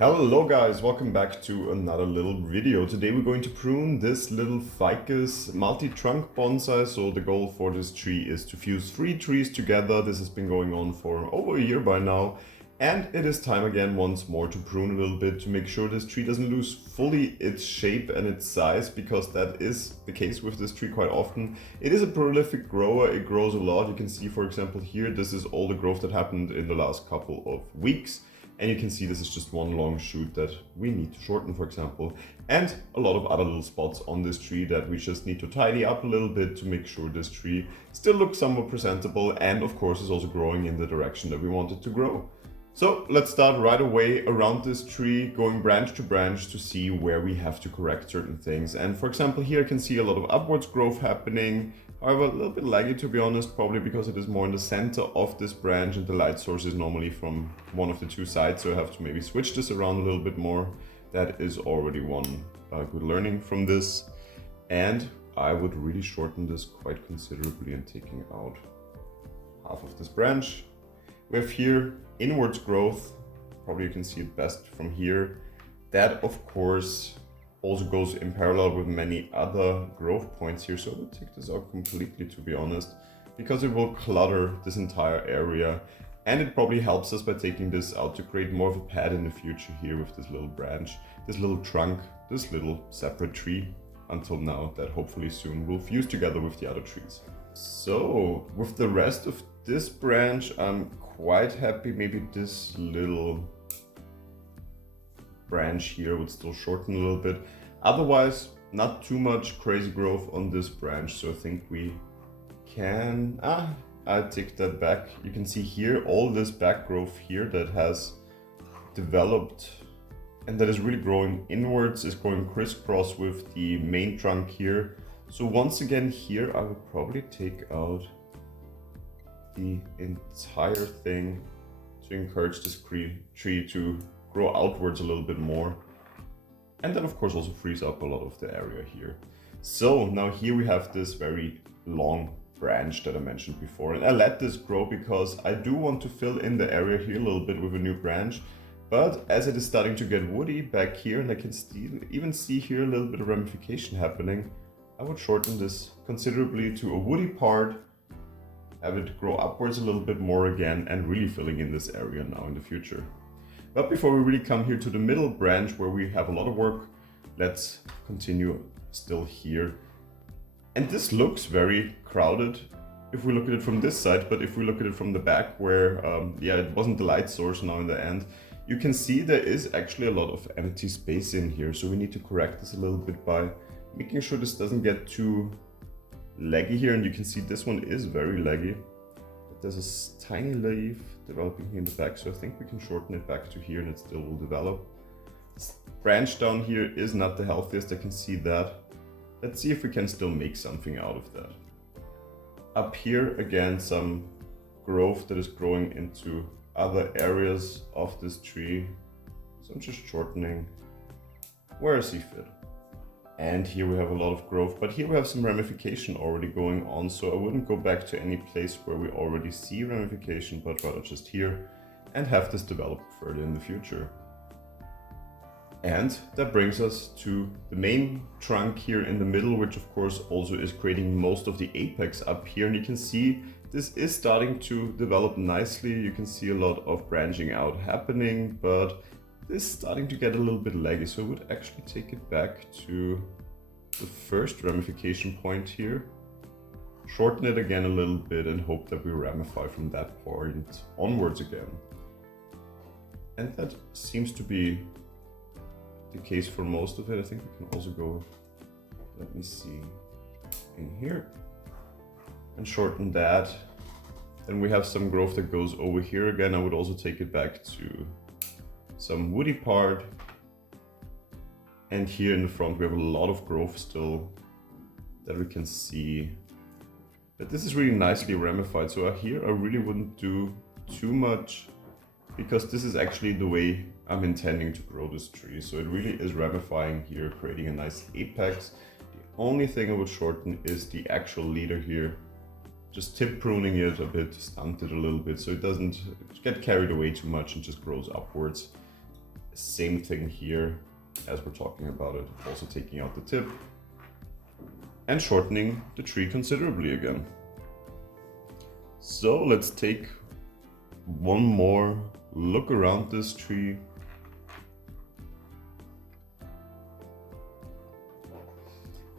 Hello guys, welcome back to another little video. Today we're going to prune this little ficus multi-trunk bonsai. So the goal for this tree is to fuse 3 trees together. This has been going on for over a year by now. And it is time again once more to prune a little bit to make sure this tree doesn't lose fully its shape and its size, because that is the case with this tree quite often. It is a prolific grower, it grows a lot. You can see, for example, here, this is all the growth that happened in the last couple of weeks. And you can see this is just one long shoot that we need to shorten, for example. And a lot of other little spots on this tree that we just need to tidy up a little bit to make sure this tree still looks somewhat presentable and of course is also growing in the direction that we want it to grow. So let's start right away around this tree, going branch to branch to see where we have to correct certain things. And for example, here I can see a lot of upwards growth happening. However, a little bit laggy, to be honest, probably because it is more in the center of this branch and the light source is normally from one of the two sides. So I have to maybe switch this around a little bit more. That is already one good learning from this. And I would really shorten this quite considerably and taking out half of this branch. We have here inwards growth. Probably you can see it best from here. That, of course, also goes in parallel with many other growth points here. So I will take this out completely, to be honest, because it will clutter this entire area. And it probably helps us by taking this out to create more of a pad in the future here with this little branch, this little trunk, this little separate tree until now that hopefully soon will fuse together with the other trees. So with the rest of this branch, I'm quite happy. Maybe this little branch here would still shorten a little bit. Otherwise, not too much crazy growth on this branch. So I think we can, I take that back. You can see here all this back growth here that has developed and that is really growing inwards, is going crisscross with the main trunk here. So once again here, I would probably take out the entire thing to encourage this tree to grow outwards a little bit more. And then of course also frees up a lot of the area here. So now here we have this very long branch that I mentioned before. And I let this grow because I do want to fill in the area here a little bit with a new branch. But as it is starting to get woody back here, and I can still even see here a little bit of ramification happening, I would shorten this considerably to a woody part, have it grow upwards a little bit more again, and really filling in this area now in the future. But before we really come here to the middle branch where we have a lot of work, let's continue still here. And this looks very crowded if we look at it from this side, but if we look at it from the back where, it wasn't the light source now in the end, you can see there is actually a lot of empty space in here. So we need to correct this a little bit by making sure this doesn't get too leggy here. And you can see this one is very leggy. There's a tiny leaf developing here in the back, so I think we can shorten it back to here and it still will develop. This branch down here is not the healthiest, I can see that. Let's see if we can still make something out of that. Up here, again, some growth that is growing into other areas of this tree. So I'm just shortening where I see fit. And here we have a lot of growth, but here we have some ramification already going on. So I wouldn't go back to any place where we already see ramification, but rather just here and have this develop further in the future. And that brings us to the main trunk here in the middle, which of course also is creating most of the apex up here. And you can see this is starting to develop nicely. You can see a lot of branching out happening, but this is starting to get a little bit leggy, so I would actually take it back to the first ramification point here, shorten it again a little bit and hope that we ramify from that point onwards again. And that seems to be the case for most of it. I think we can also go, let me see, in here and shorten that. Then we have some growth that goes over here again. I would also take it back to some woody part, and here in the front we have a lot of growth still that we can see, but this is really nicely ramified. So here I really wouldn't do too much because this is actually the way I'm intending to grow this tree. So it really is ramifying here, creating a nice apex. The only thing I would shorten is the actual leader here, just tip pruning it a bit, stunt it a little bit so it doesn't get carried away too much and just grows upwards. Same thing here as we're talking about it, also taking out the tip and shortening the tree considerably again. So let's take one more look around this tree.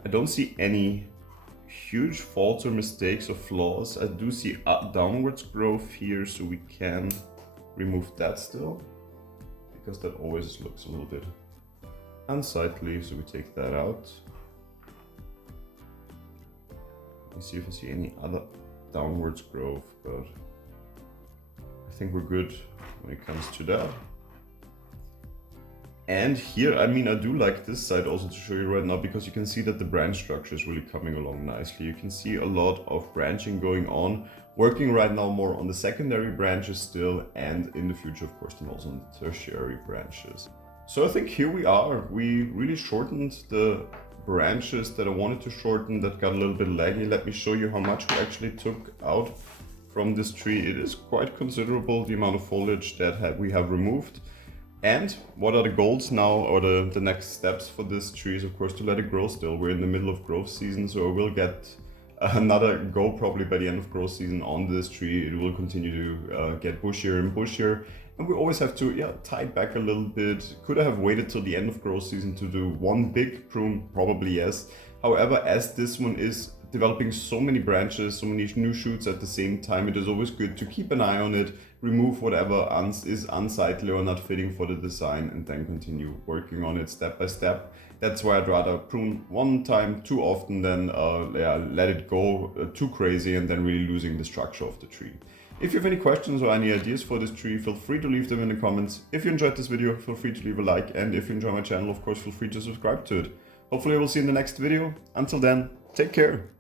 I don't see any huge faults or mistakes or flaws. I do see downwards growth here, so we can remove that still, because that always looks a little bit unsightly, so we take that out. Let me see if I see any other downwards growth, but I think we're good when it comes to that. And here, I mean, I do like this side also to show you right now, because you can see that the branch structure is really coming along nicely. You can see a lot of branching going on, working right now more on the secondary branches still, and in the future, of course, then also on the tertiary branches. So I think here we are. We really shortened the branches that I wanted to shorten that got a little bit laggy. Let me show you how much we actually took out from this tree. It is quite considerable, the amount of foliage that we have removed. And what are the goals now, or the next steps for this tree is, of course, to let it grow still. We're in the middle of growth season, so I will get another go probably by the end of growth season on this tree. It will continue to get bushier and bushier. And we always have to tie it back a little bit. Could I have waited till the end of growth season to do one big prune? Probably yes. However, as this one is developing so many branches, so many new shoots at the same time, it is always good to keep an eye on it, remove whatever is unsightly or not fitting for the design, and then continue working on it step by step. That's why I'd rather prune one time too often than let it go too crazy and then really losing the structure of the tree. If you have any questions or any ideas for this tree, feel free to leave them in the comments. If you enjoyed this video, feel free to leave a like, and if you enjoy my channel, of course, feel free to subscribe to it. Hopefully I will see you in the next video. Until then, take care.